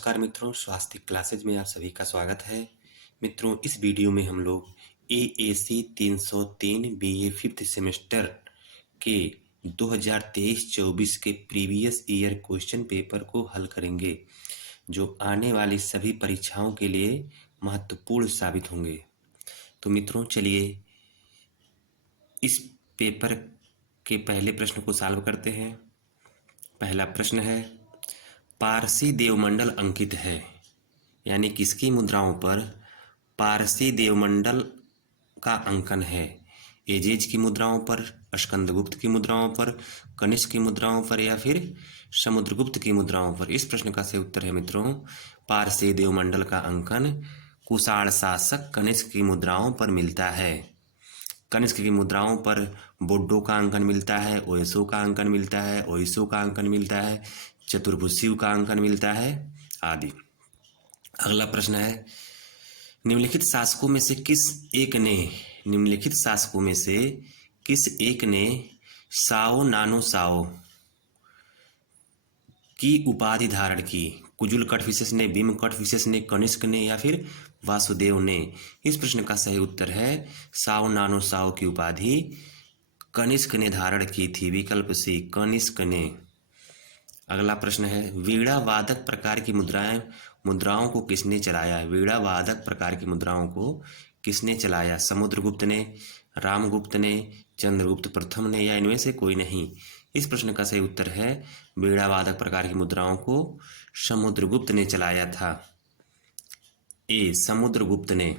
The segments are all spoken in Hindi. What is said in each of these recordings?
नमस्कार मित्रों, स्वास्थ्य क्लासेज में आप सभी का स्वागत है। मित्रों, इस वीडियो में हम लोग AAC 303 BA फिफ्थ सेमेस्टर के 2023-24 के प्रीवियस ईयर क्वेश्चन पेपर को हल करेंगे, जो आने वाली सभी परीक्षाओं के लिए महत्वपूर्ण साबित होंगे। तो मित्रों, चलिए इस पेपर के पहले प्रश्न को सॉल्व करते हैं। पहला प्रश्न है, पारसी देवमंडल अंकित है, यानी किसकी मुद्राओं पर पारसी देवमंडल का अंकन है? एजेज की मुद्राओं पर, स्कंदगुप्त की मुद्राओं पर, कनिष्क की मुद्राओं पर या फिर समुद्रगुप्त की मुद्राओं पर? इस प्रश्न का सही उत्तर है मित्रों, पारसी देवमंडल का अंकन कुषाण शासक कनिष्क की मुद्राओं पर मिलता है। कनिष्क की मुद्राओं पर बोड्डो का अंकन मिलता है, ओयसो का अंकन मिलता है, ओइसो का अंकन मिलता है, चतुर्भुज का अंकन मिलता है आदि। अगला प्रश्न है, निम्नलिखित शासकों में से किस एक ने साओ नानो साओ की उपाधि धारण की? कुजुल कटफिसेस ने, भीम कटफिसेस ने, कनिष्क ने या फिर वासुदेव ने? इस प्रश्न का सही उत्तर है साओ नानो साओ की उपाधि कनिष्क ने धारण की थी, विकल्प सी, कनिष्क ने। अगला प्रश्न है, वीणा वादक प्रकार की मुद्राओं को किसने चलाया? वीणा वादक प्रकार की मुद्राओं को किसने चलाया? समुद्रगुप्त ने, रामगुप्त ने, चंद्रगुप्त प्रथम ने या इनमें से कोई नहीं? इस प्रश्न का सही उत्तर है वीणा वादक प्रकार की मुद्राओं को समुद्रगुप्त ने चलाया था, ए, समुद्रगुप्त ने।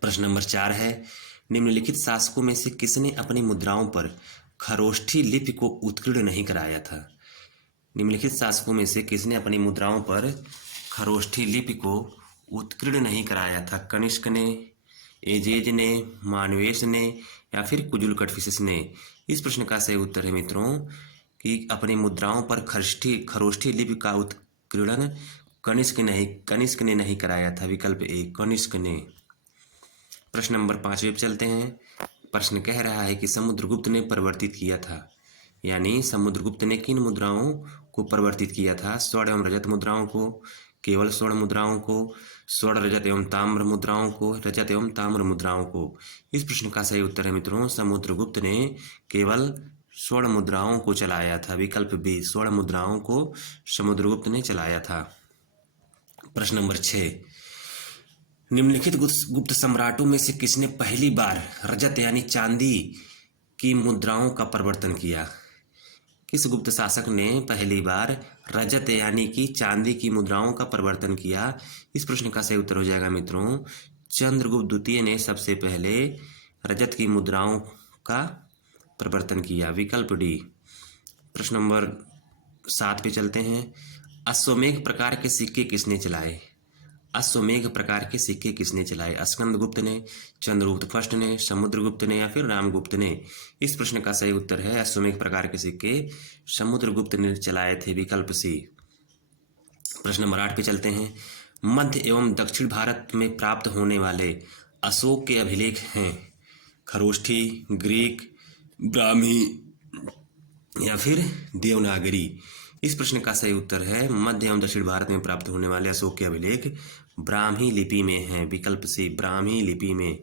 प्रश्न नंबर 4 है, निम्नलिखित शासकों में से किसने अपनी मुद्राओं पर खरोष्ठी लिपि को उत्कीर्ण नहीं कराया था? निम्नलिखित शासकों में से किसने अपनी मुद्राओं पर खरोष्ठी लिपि को उत्कीर्ण नहीं कराया था? कनिष्क ने, एजेज ने, मानवेश ने या फिर कुजुल कटफिसेस ने? इस प्रश्न का सही उत्तर है मित्रों कि अपनी मुद्राओं पर खरोष्ठी लिपि का उत्कीर्णन कनिष्क ने नहीं कराया था, विकल्प ए, कनिष्क ने। प्रश्न नंबर 5 पे चलते हैं। प्रश्न कह रहा है कि समुद्रगुप्त ने परिवर्तित किया था, यानी समुद्रगुप्त ने किन मुद्राओं को परिवर्तित किया था? स्वर्ण एवं रजत मुद्राओं को, केवल स्वर्ण मुद्राओं को, स्वर्ण रजत एवं ताम्र मुद्राओं को, रजत एवं ताम्र मुद्राओं को? इस प्रश्न का सही उत्तर है मित्रों, समुद्रगुप्त ने केवल स्वर्ण मुद्राओं को चलाया था, विकल्प बी, स्वर्ण मुद्राओं को समुद्रगुप्त ने चलाया था। प्रश्न नंबर 6, निम्नलिखित गुप्त सम्राटों में से किसने पहली बार रजत यानी चांदी की मुद्राओं का परिवर्तन किया? किस गुप्त शासक ने पहली बार रजत यानी कि चांदी की मुद्राओं का परिवर्तन किया? इस प्रश्न का सही उत्तर हो जाएगा मित्रों, चंद्रगुप्त द्वितीय ने सबसे पहले रजत की मुद्राओं का परिवर्तन किया, विकल्प डी। प्रश्न नंबर 7 पे चलते हैं। अश्वमेघ प्रकार के सिक्के किसने चलाए? अश्वमेघ प्रकार के सिक्के किसने चलाए? स्कंदगुप्त ने, चंद्रगुप्त फर्स्ट ने, समुद्रगुप्त ने या फिर रामगुप्त ने? इस प्रश्न का सही उत्तर है अश्वमेघ प्रकार के सिक्के समुद्रगुप्त ने चलाए थे, विकल्प सी। प्रश्न नंबर 8 पे चलते हैं। मध्य एवं दक्षिण भारत में प्राप्त होने वाले अशोक के अभिलेख हैं खरोष्ठी, ग्रीक, ब्राह्मी या फिर देवनागरी? इस प्रश्न का सही उत्तर है मध्य एवं दक्षिण भारत में प्राप्त होने वाले अशोक के अभिलेख ब्राह्मी लिपि में हैं, विकल्प सी, ब्राह्मी लिपि में।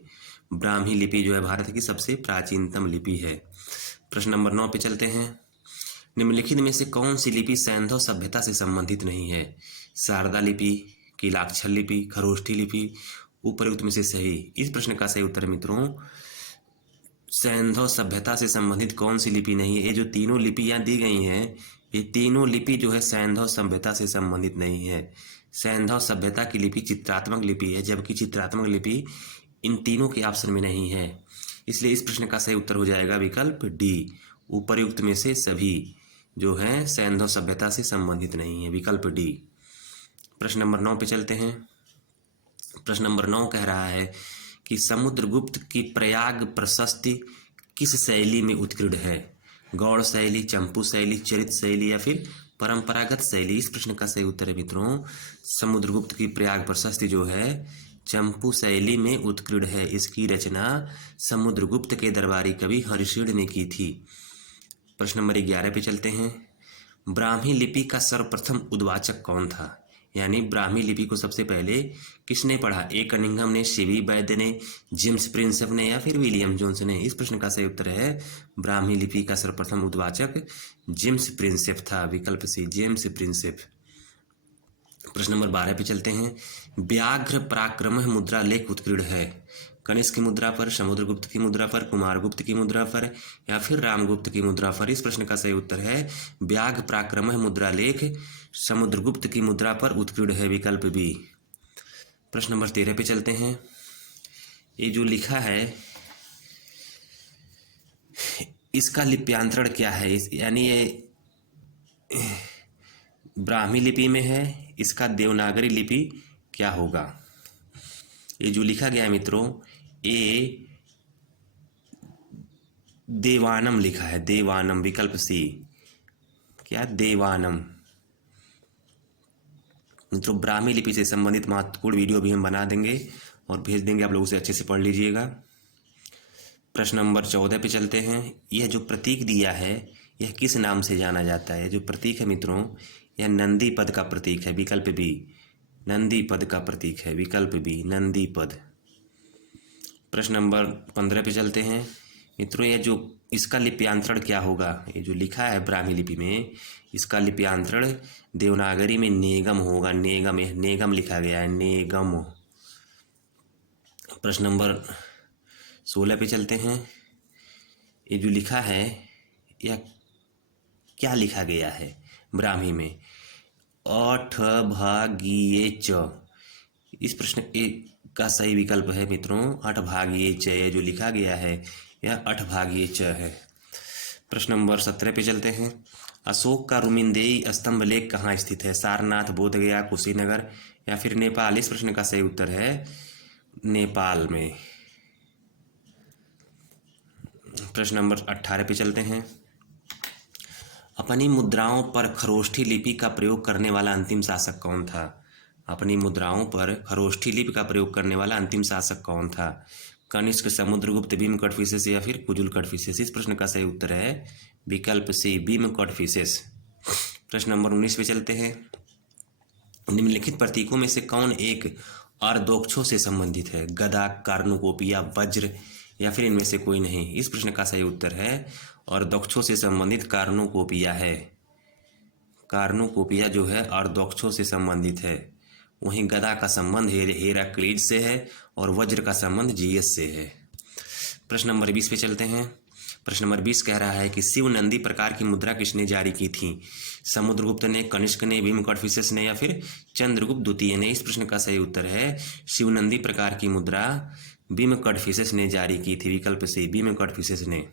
ब्राह्मी लिपि जो है भारत की सबसे प्राचीनतम लिपि है। प्रश्न नंबर 9 पे चलते हैं। निम्नलिखित में से कौन सी लिपि सैंधव सभ्यता से संबंधित नहीं है? शारदा लिपि, कीलाक्षर लिपि, खरोष्ठी लिपि, उपयुक्त में से सही? इस प्रश्न का सही उत्तर मित्रों, सैंधव सभ्यता से संबंधित कौन सी लिपि नहीं है? ये जो तीनों लिपियां दी गई हैं, ये तीनों लिपि जो है सैंधव सभ्यता से संबंधित नहीं है। सैंधव सभ्यता की लिपि चित्रात्मक लिपि है, जबकि चित्रात्मक लिपि इन तीनों के ऑप्शन में नहीं है। इसलिए इस प्रश्न का सही उत्तर हो जाएगा विकल्प डी, उपर्युक्त में से सभी जो है सैंधव सभ्यता से संबंधित नहीं है, विकल्प डी। प्रश्न नंबर 9 पे चलते हैं। प्रश्न नंबर 9 कह रहा है कि समुद्रगुप्त की प्रयाग प्रशस्ति किस शैली में उत्कीर्ण है? गौड़ शैली, चंपू शैली, चरित शैली या फिर परंपरागत शैली? इस प्रश्न का सही उत्तर है मित्रों, समुद्रगुप्त की प्रयाग प्रशस्ति जो है चंपू शैली में उत्कीर्ण है। इसकी रचना समुद्रगुप्त के दरबारी कवि हरिशेन ने की थी। प्रश्न नंबर 11 पे चलते हैं। ब्राह्मी लिपि का सर्वप्रथम उद्वाचक कौन था? यानी ब्राह्मी लिपि को सबसे पहले किसने पढ़ा? ए कनिंघम ने, सीवी वैद्य ने, जेम्स प्रिंसेप ने या फिर विलियम जोन्स ने? इस प्रश्न का सही उत्तर है ब्राह्मी लिपि का सर्वप्रथम उद्वाचक जेम्स प्रिंसेप था। विकल्प सी, जेम्स प्रिंसेप। प्रश्न नंबर 12 पे चलते हैं। व्याघ्र पराक्रमः मुद्रा लेख उत्कीर्ण है। कनिष्क की मुद्रा पर, समुद्रगुप्त की मुद्रा पर, कुमारगुप्त की मुद्रा पर या फिर रामगुप्त की मुद्रा पर? इस प्रश्न का सही उत्तर है व्याघ्र पराक्रमः मुद्रा लेख समुद्रगुप्त की मुद्रा पर उत्कीर्ण है। विकल्प बी। प्रश्न नंबर 13 पे चलते हैं। ये जो लिखा है इसका लिप्यांतरण क्या है? यानी ये ब्राह्मी लिपि में है, इसका देवनागरी लिपि क्या होगा? ये जो लिखा गया है मित्रों, ये देवानम लिखा है, देवानम। विकल्प सी, क्या? देवानम। मित्रों ब्राह्मी लिपि से संबंधित महत्वपूर्ण वीडियो भी हम बना देंगे और भेज देंगे, आप लोग उसे अच्छे से पढ़ लीजिएगा। प्रश्न नंबर 14 पे चलते हैं। यह जो प्रतीक दिया है यह किस नाम से जाना जाता है? जो प्रतीक है मित्रों, यह नंदी पद का प्रतीक है। विकल्प बी, नंदी पद का प्रतीक है। विकल्प बी, नंदी पद। प्रश्न नंबर 15 पे चलते हैं। मित्रों यह जो इसका लिप्यांतरण क्या होगा? ये जो लिखा है ब्राह्मी लिपि में, इसका लिप्यांतरण देवनागरी में नेगम होगा। नेगम, नेगम लिखा गया है, नेगम। प्रश्न नंबर 16 पे चलते हैं। ये जो लिखा है यह क्या लिखा गया है ब्राह्मी में? अठ भागीय च। इस प्रश्न का सही विकल्प है मित्रों अठ भागीय च। यह जो लिखा गया है यह अठ भागीय च है। प्रश्न नंबर 17 पे चलते हैं। अशोक का रुमिंदेई स्तंभ लेख कहाँ स्थित है? सारनाथ, बोधगया, कुशीनगर या फिर नेपाल? इस प्रश्न का सही उत्तर है नेपाल में। प्रश्न नंबर 18 पे चलते हैं। अपनी मुद्राओं पर खरोष्ठी लिपि का प्रयोग करने वाला अंतिम शासक कौन था? अपनी मुद्राओं पर खरोष्ठी लिपि का प्रयोग करने वाला अंतिम शासक कौन था? कनिष्क, समुद्रगुप्त, भीम कॉडफिसेस या फिर कुजुल कॉडफिसेस? इस प्रश्न का सही उत्तर है विकल्प सी, भीम कॉडफिसेस। प्रश्न नंबर 19 पे चलते हैं। निम्नलिखित प्रतीकों में से कौन एक अर्धोक्षों से संबंधित है? गदा, कार्नुकोपिया, वज्र या फिर इनमें से कोई नहीं? इस प्रश्न का सही उत्तर है अर्धोक्षों से संबंधित कार्नुकोपिया है। कार्नुकोपिया जो है अर्धोक्षों से संबंधित है। वहीं गदा का संबंध हेराक्लीड से है और वज्र का संबंध जीएस से है। प्रश्न नंबर 20 पे चलते हैं। प्रश्न नंबर 20 कह रहा है कि शिव नंदी प्रकार की मुद्रा किसने जारी की थी? समुद्रगुप्त ने, कनिष्क ने, भीम कॉडफिसेस ने या फिर चंद्रगुप्त द्वितीय ने? इस प्रश्न का सही उत्तर है शिव नंदी प्रकार की मुद्रा भीम कॉडफिसेस ने जारी की थी। विकल्प से, भीम कॉडफिसेस ने।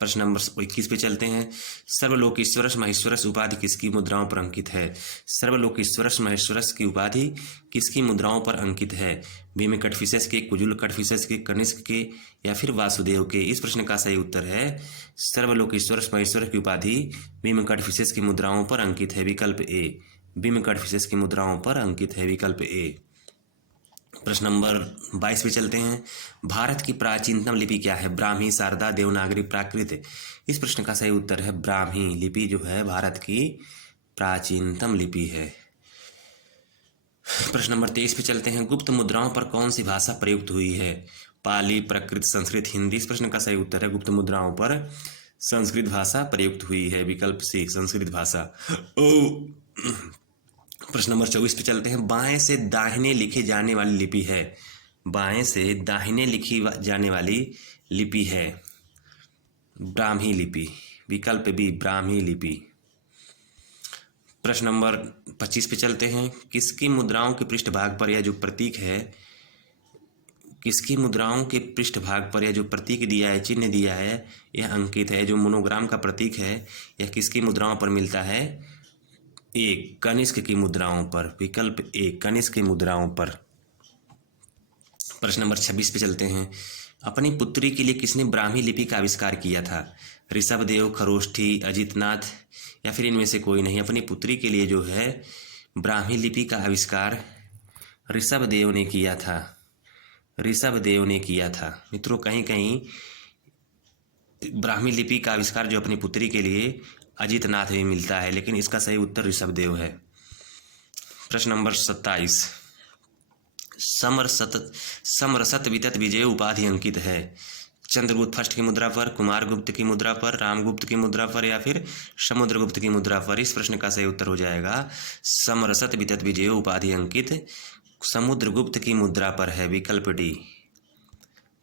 प्रश्न नंबर 21 पे चलते हैं। सर्वलोकेश्वरस महेश्वरस उपाधि किसकी मुद्राओं पर अंकित है? सर्वलोकेश्वरस महेश्वरस की उपाधि किसकी मुद्राओं पर अंकित है? भीम कॉडफिसेस के, कुजुल कॉडफिसेस के, कनिष्क के या फिर वासुदेव के? इस प्रश्न का सही उत्तर है सर्वलोकेश्वरस महेश्वरस की उपाधि भीम कॉडफिसेस की मुद्राओं पर अंकित है। विकल्प ए, भीम कॉडफिसेस की मुद्राओं पर अंकित है। विकल्प ए। प्रश्न नंबर 22 पे चलते हैं। भारत की प्राचीनतम लिपि क्या है? ब्राह्मी, शारदा, देवनागरी, प्राकृत? इस प्रश्न का सही उत्तर है ब्राह्मी लिपि जो है भारत की प्राचीनतम लिपि है। प्रश्न नंबर 23 पे चलते हैं। गुप्त मुद्राओं पर कौन सी भाषा प्रयुक्त हुई है? पाली, प्राकृत, संस्कृत, हिंदी? इस प्रश्न का सही उत्तर है गुप्त मुद्राओं पर संस्कृत भाषा प्रयुक्त हुई है। विकल्प सी, संस्कृत भाषा। प्रश्न नंबर 24 पे चलते हैं। बाएं से दाहिने लिखी जाने वाली लिपि है? बाएं से दाहिने लिखी जाने वाली लिपि है ब्राह्मी लिपि। विकल्प बी, ब्राह्मी लिपि। प्रश्न नंबर 25 पे चलते हैं। किसकी मुद्राओं के पृष्ठभाग पर यह जो प्रतीक है, किसकी मुद्राओं के पृष्ठभाग पर यह जो प्रतीक दिया है, चिन्ह दिया है, यह अंकित है? जो मोनोग्राम का प्रतीक है यह किसकी मुद्राओं पर मिलता है? ए, कनिष्क की मुद्राओं पर। विकल्प ए, कनिष्क की मुद्राओं पर। प्रश्न नंबर 26 पे चलते हैं। अपनी पुत्री के लिए किसने ब्राह्मी लिपि का आविष्कार किया था? ऋषभदेव, खरोष्ठी, अजितनाथ या फिर इनमें से कोई नहीं? अपनी पुत्री के लिए जो है ब्राह्मी लिपि का आविष्कार ऋषभदेव ने किया था। ऋषभदेव ने किया था। मित्रों कहीं कहीं ब्राह्मी लिपि का आविष्कार जो अपनी पुत्री के लिए अजितनाथ भी मिलता है, लेकिन इसका सही उत्तर ऋषभदेव है। प्रश्न नंबर 27, समरसत वितत विजय उपाधि अंकित है चंद्रगुप्त फर्स्ट की मुद्रा पर, कुमारगुप्त की मुद्रा पर, रामगुप्त की मुद्रा पर या फिर समुद्रगुप्त की मुद्रा पर। इस प्रश्न का सही उत्तर हो जाएगा समरसत वितत विजय उपाधि अंकित समुद्रगुप्त की मुद्रा पर है, विकल्प डी।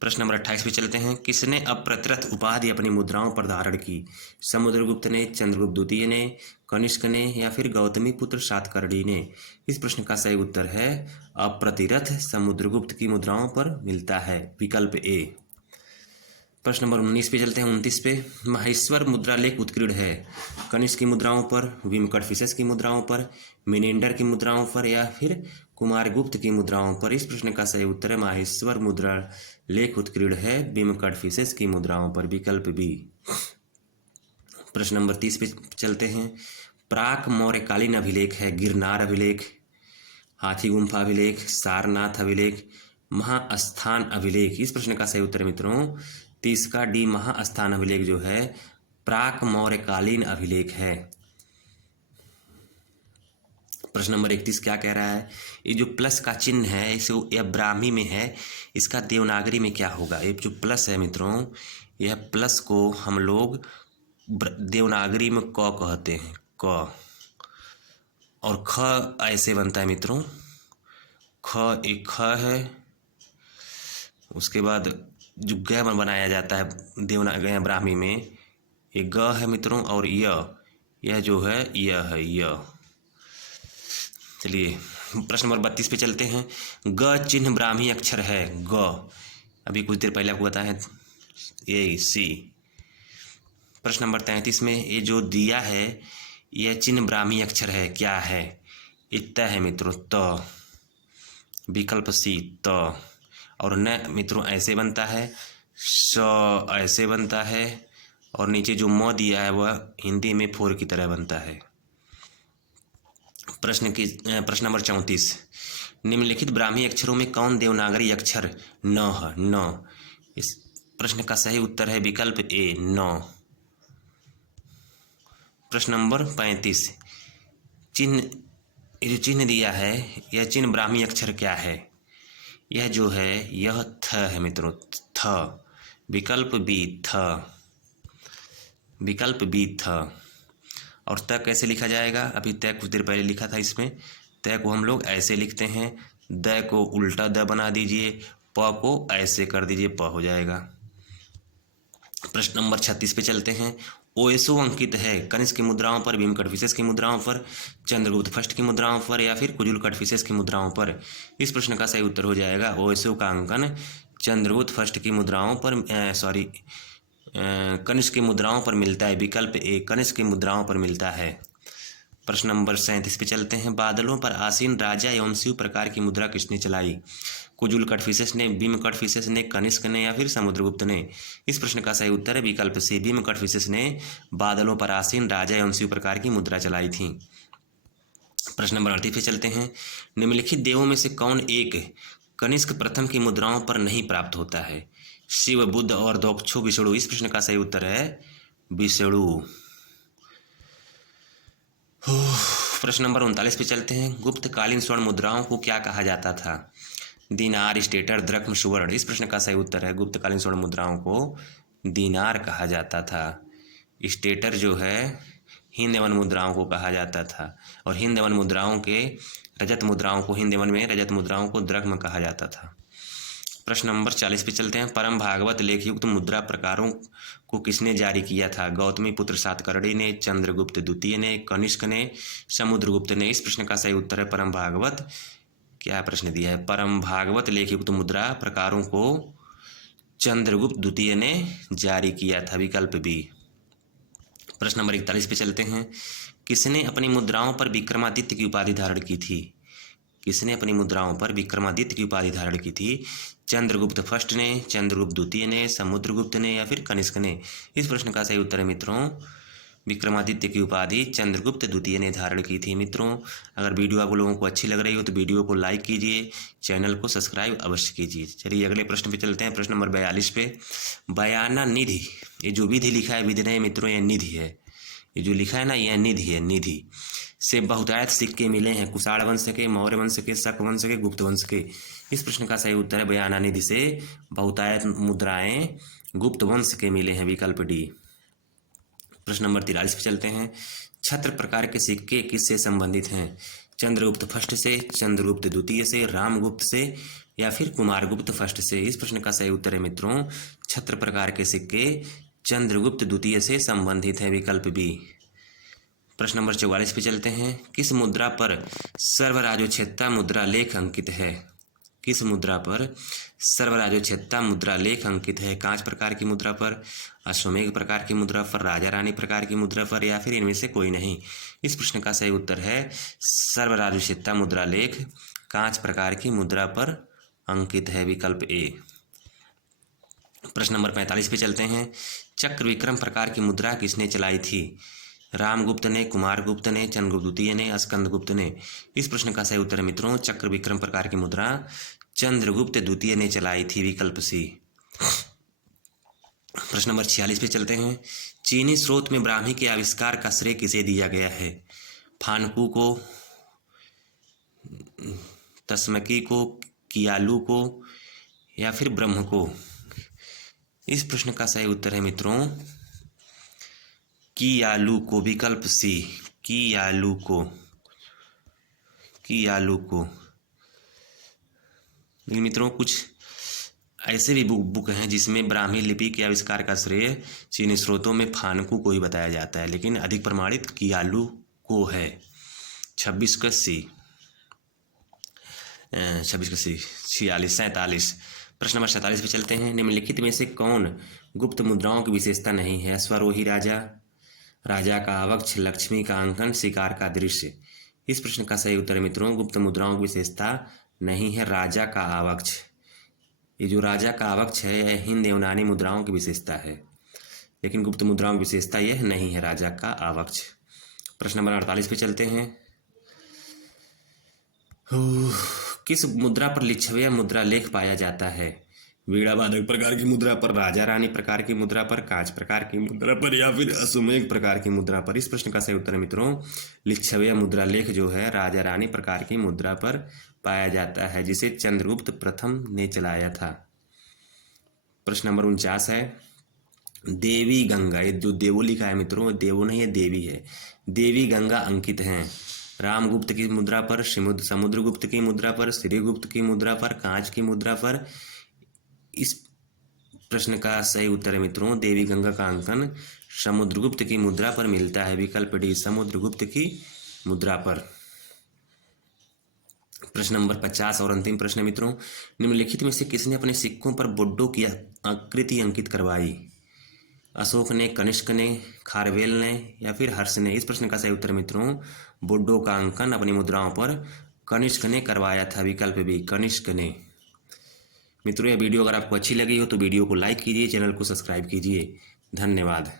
प्रश्न नंबर 28 पे चलते हैं। किसने अप्रतिरथ उपाधि अपनी मुद्राओं पर धारण की? समुद्रगुप्त ने, चंद्रगुप्त द्वितीय ने, कनिष्क ने या फिर गौतमी पुत्र सातकर्णी ने। इस प्रश्न का सही उत्तर है अप्रतिरथ समुद्रगुप्त की मुद्राओं पर मिलता है, विकल्प ए। प्रश्न नंबर 19 पे चलते हैं। 29 पे, माहेश्वर मुद्रा लेख उत्कीर्ण है कनिष्क की मुद्राओं पर, विमकटफिशस की मुद्राओं पर, मिनेंडर की मुद्राओं पर या फिर कुमारगुप्त की मुद्राओं पर। इस प्रश्न का सही उत्तर है माहेश्वर मुद्रा लेख उत्कीर्ण है विमकटफिशस की मुद्राओं पर, विकल्प बी। प्रश्न नंबर 30 पे चलते हैं। प्राक मौर्यकालीन अभिलेख है गिरनार अभिलेख, हाथी गुम्फा अभिलेख, सारनाथ अभिलेख, महास्थान अभिलेख। इस प्रश्न का सही उत्तर मित्रों 30 का डी, महास्थान अभिलेख जो है प्राक मौर्यकालीन अभिलेख है। प्रश्न नंबर 31 क्या कह रहा है? ये जो प्लस का चिन्ह है इसे यह ब्राह्मी में है, इसका देवनागरी में क्या होगा? ये जो प्लस है मित्रों, यह प्लस को हम लोग देवनागरी में क कहते हैं, क। और ख ऐसे बनता है मित्रों, ख एक ख है, उसके बाद जो ग बनाया जाता है देवनागरी ब्राह्मी में, ये ग है मित्रों, और यह जो है यह है य। चलिए प्रश्न नंबर 32 पे चलते हैं। ग चिन्ह ब्राह्मी अक्षर है, ग। अभी कुछ देर पहले आपको बताया है ये सी। प्रश्न नंबर 33 में, ये जो दिया है यह चिन्ह ब्राह्मी अक्षर है, क्या है? ये त है मित्रों, त, विकल्प सी त। और न मित्रों ऐसे बनता है, स ऐसे बनता है, और नीचे जो म दिया है वह हिंदी में फोर की तरह बनता है। प्रश्न नंबर 34, निम्नलिखित ब्राह्मी अक्षरों में कौन देवनागरी अक्षर न है? न। इस प्रश्न का सही उत्तर है विकल्प ए, न। प्रश्न नंबर 35, जो चिन्ह दिया है यह चिन्ह ब्राह्मी अक्षर क्या है? यह जो है यह थ है मित्रों, थ, विकल्प बी थ, विकल्प बी थ। और त कैसे लिखा जाएगा? अभी त कुछ देर पहले लिखा था, इसमें त को हम लोग ऐसे लिखते हैं, द को उल्टा द बना दीजिए, प को ऐसे कर दीजिए, प हो जाएगा। प्रश्न नंबर 36 पे चलते हैं। ओएसओ अंकित है कनिष्क की मुद्राओं पर, भीमकटफिशस की मुद्राओं पर, चंद्रगुप्त फर्स्ट की मुद्राओं पर या फिर कुजुलकटफिशस की मुद्राओं पर। इस प्रश्न का सही उत्तर हो जाएगा ओएसओ का अंकन चंद्रगुप्त फर्स्ट की मुद्राओं पर, कनिष्क की मुद्राओं पर मिलता है, विकल्प ए, कनिष्क की मुद्राओं पर मिलता है। प्रश्न नंबर 37 पे चलते हैं। बादलों पर आसीन राजा एवं शिव प्रकार की मुद्रा किसने चलाई? कुजुलकटफिशस ने, भीमकटफिशस ने, कनिष्क ने या फिर समुद्रगुप्त ने। इस प्रश्न का सही उत्तर है विकल्प सी, भीमकटफिशस ने बादलों पर आसीन राजा एवं शिव प्रकार की मुद्रा चलाई थी। प्रश्न नंबर 38 पे चलते हैं। निम्नलिखित देवों में से कौन एक कनिष्क प्रथम की मुद्राओं पर नहीं प्राप्त होता है? शिव, बुद्ध और दक्षु, विष्णु। इस प्रश्न का सही उत्तर है विष्णु। प्रश्न नंबर 39 पे चलते हैं। गुप्तकालीन स्वर्ण मुद्राओं को क्या कहा जाता था? दीनार, स्टेटर, द्रख्म, सुवर्ण। इस प्रश्न का सही उत्तर है गुप्तकालीन स्वर्ण मुद्राओं को दीनार कहा जाता था। स्टेटर जो है हिंद एवं मुद्राओं को कहा जाता था, और हिंद एवं मुद्राओं के रजत मुद्राओं को, हिंद एवं में रजत मुद्राओं को द्रख्म कहा जाता था। प्रश्न नंबर 40 पे चलते हैं। परम भागवत लेखयुक्त मुद्रा प्रकारों को किसने जारी किया था? गौतमी पुत्र सातकर्णी ने, चंद्रगुप्त द्वितीय ने, कनिष्क ने, समुद्रगुप्त ने। इस प्रश्न का सही उत्तर है परम भागवत। क्या प्रश्न दिया है? परम भागवत लेखयुक्त मुद्रा प्रकारों को चंद्रगुप्त द्वितीय ने जारी किया था, विकल्प बी। प्रश्न नंबर 41 पे चलते हैं। किसने अपनी मुद्राओं पर विक्रमादित्य की उपाधि धारण की थी? किसने अपनी मुद्राओं पर विक्रमादित्य की उपाधि धारण की थी? चंद्रगुप्त फर्स्ट ने, चंद्रगुप्त द्वितीय ने, समुद्रगुप्त ने या फिर कनिष्क ने। इस प्रश्न का सही उत्तर है मित्रों विक्रमादित्य की उपाधि चंद्रगुप्त द्वितीय ने धारण की थी। मित्रों अगर वीडियो आप लोगों को अच्छी लग रही हो तो वीडियो को लाइक कीजिए, चैनल को सब्सक्राइब अवश्य कीजिए। चलिए अगले प्रश्न पे चलते हैं। प्रश्न नंबर 42 पे, बयाना निधि, ये जो विधि लिखा है विधि नहीं मित्रों, यह निधि है। ये जो लिखा है ना यह निधि है, निधि। से बहुतायत सिक्के मिले हैं? कुषाण वंश के, मौर्य वंश के, शक वंश के, गुप्त वंश के। इस प्रश्न का सही उत्तर है बयाना निधि से बहुतायत मुद्राएं गुप्त वंश के मिले हैं, विकल्प डी। प्रश्न नंबर 43 पे चलते हैं। छत्र प्रकार के सिक्के किससे संबंधित हैं? चंद्रगुप्त फर्स्ट से, चंद्रगुप्त द्वितीय से, रामगुप्त से या फिर कुमारगुप्त फर्स्ट से। इस प्रश्न का सही उत्तर है मित्रों छत्र प्रकार के सिक्के चंद्रगुप्त द्वितीय से संबंधित है, विकल्प बी। प्रश्न नंबर 44 पे चलते हैं। किस मुद्रा पर सर्वराजोच्छेदता मुद्रा लेख अंकित है? किस मुद्रा पर सर्वराजोच्छेदता मुद्रा लेख अंकित है? कांच प्रकार की मुद्रा पर, अश्वमेघ प्रकार की मुद्रा पर, राजा रानी प्रकार की मुद्रा पर या फिर इनमें से कोई नहीं। इस प्रश्न का सही उत्तर है सर्वराजोच्छेदता मुद्रा लेख कांच प्रकार की मुद्रा पर अंकित है, विकल्प ए। प्रश्न नंबर 45 पे चलते हैं। चक्र विक्रम प्रकार की मुद्रा किसने चलाई थी? रामगुप्त ने, कुमारगुप्त ने, चंद्रगुप्त द्वितीय ने, स्कंदगुप्त ने। इस प्रश्न का सही उत्तर है मित्रों चक्र विक्रम प्रकार की मुद्रा चंद्रगुप्त द्वितीय ने चलाई थी, विकल्प सी। प्रश्न नंबर 46 पे चलते हैं। चीनी स्रोत में ब्राह्मी के आविष्कार का श्रेय किसे दिया गया है? फानकू को, तस्मकी को, कियालू को या फिर ब्रह्म को। इस प्रश्न का सही उत्तर है मित्रों कियालू को, विकल्प सी। कियालू को, कियालू को। लेकिन मित्रों कुछ ऐसे भी बुक हैं जिसमें ब्राह्मी लिपि के आविष्कार का श्रेय चीनी स्रोतों में फानकू को ही बताया जाता है, लेकिन अधिक प्रमाणित कियालू को है। 26 का सी, 46, 47। प्रश्न नंबर 47 पे चलते हैं। निम्नलिखित में से कौन गुप्त मुद्राओं की विशेषता नहीं है? अश्वारोही राजा, राजा का आवक्ष, लक्ष्मी का अंकन, शिकार का दृश्य। इस प्रश्न का सही उत्तर है मित्रों गुप्त मुद्राओं की विशेषता नहीं है राजा का आवक्ष। ये जो राजा का आवक्ष है यह हिंद यूनानी मुद्राओं की विशेषता है, लेकिन गुप्त मुद्राओं की विशेषता यह नहीं है राजा का आवक्ष। प्रश्न नंबर 48 पे चलते हैं। किस मुद्रा पर लिच्छवी मुद्रा लेख पाया जाता है? वीणा वादक प्रकार की मुद्रा पर, राजा रानी प्रकार की मुद्रा पर, कांच प्रकार की मुद्रा पर या फिर अश्वमेघ प्रकार की मुद्रा पर। इस प्रश्न का सही उत्तर है मित्रों लिच्छवी मुद्रा लेख जो है राजा रानी प्रकार की मुद्रा पर पाया जाता है, जिसे चंद्रगुप्त प्रथम ने चलाया था। प्रश्न नंबर 49 है। देवी गंगा, ये जो देवो लिखा है मित्रों देवो नहीं है देवी है। देवी गंगा अंकित हैं रामगुप्त की मुद्रा पर, समुद्रगुप्त की मुद्रा पर, श्रीगुप्त की मुद्रा पर, कांच की मुद्रा पर। इस प्रश्न का सही उत्तर है मित्रों देवी गंगा का अंकन समुद्रगुप्त की मुद्रा पर मिलता है, विकल्प डी समुद्रगुप्त की मुद्रा पर। प्रश्न नंबर 50 और अंतिम प्रश्न मित्रों। निम्नलिखित में से किसने अपने सिक्कों पर बुड्ढों की आकृति अंकित करवाई? अशोक ने, कनिष्क ने, खारवेल ने या फिर हर्ष ने। इस प्रश्न का सही उत्तर मित्रों बुड्ढों का अंकन अपनी मुद्राओं पर कनिष्क ने करवाया था, विकल्प बी कनिष्क ने। मित्रों यह वीडियो अगर आपको अच्छी लगी हो तो वीडियो को लाइक कीजिए, चैनल को सब्सक्राइब कीजिए। धन्यवाद।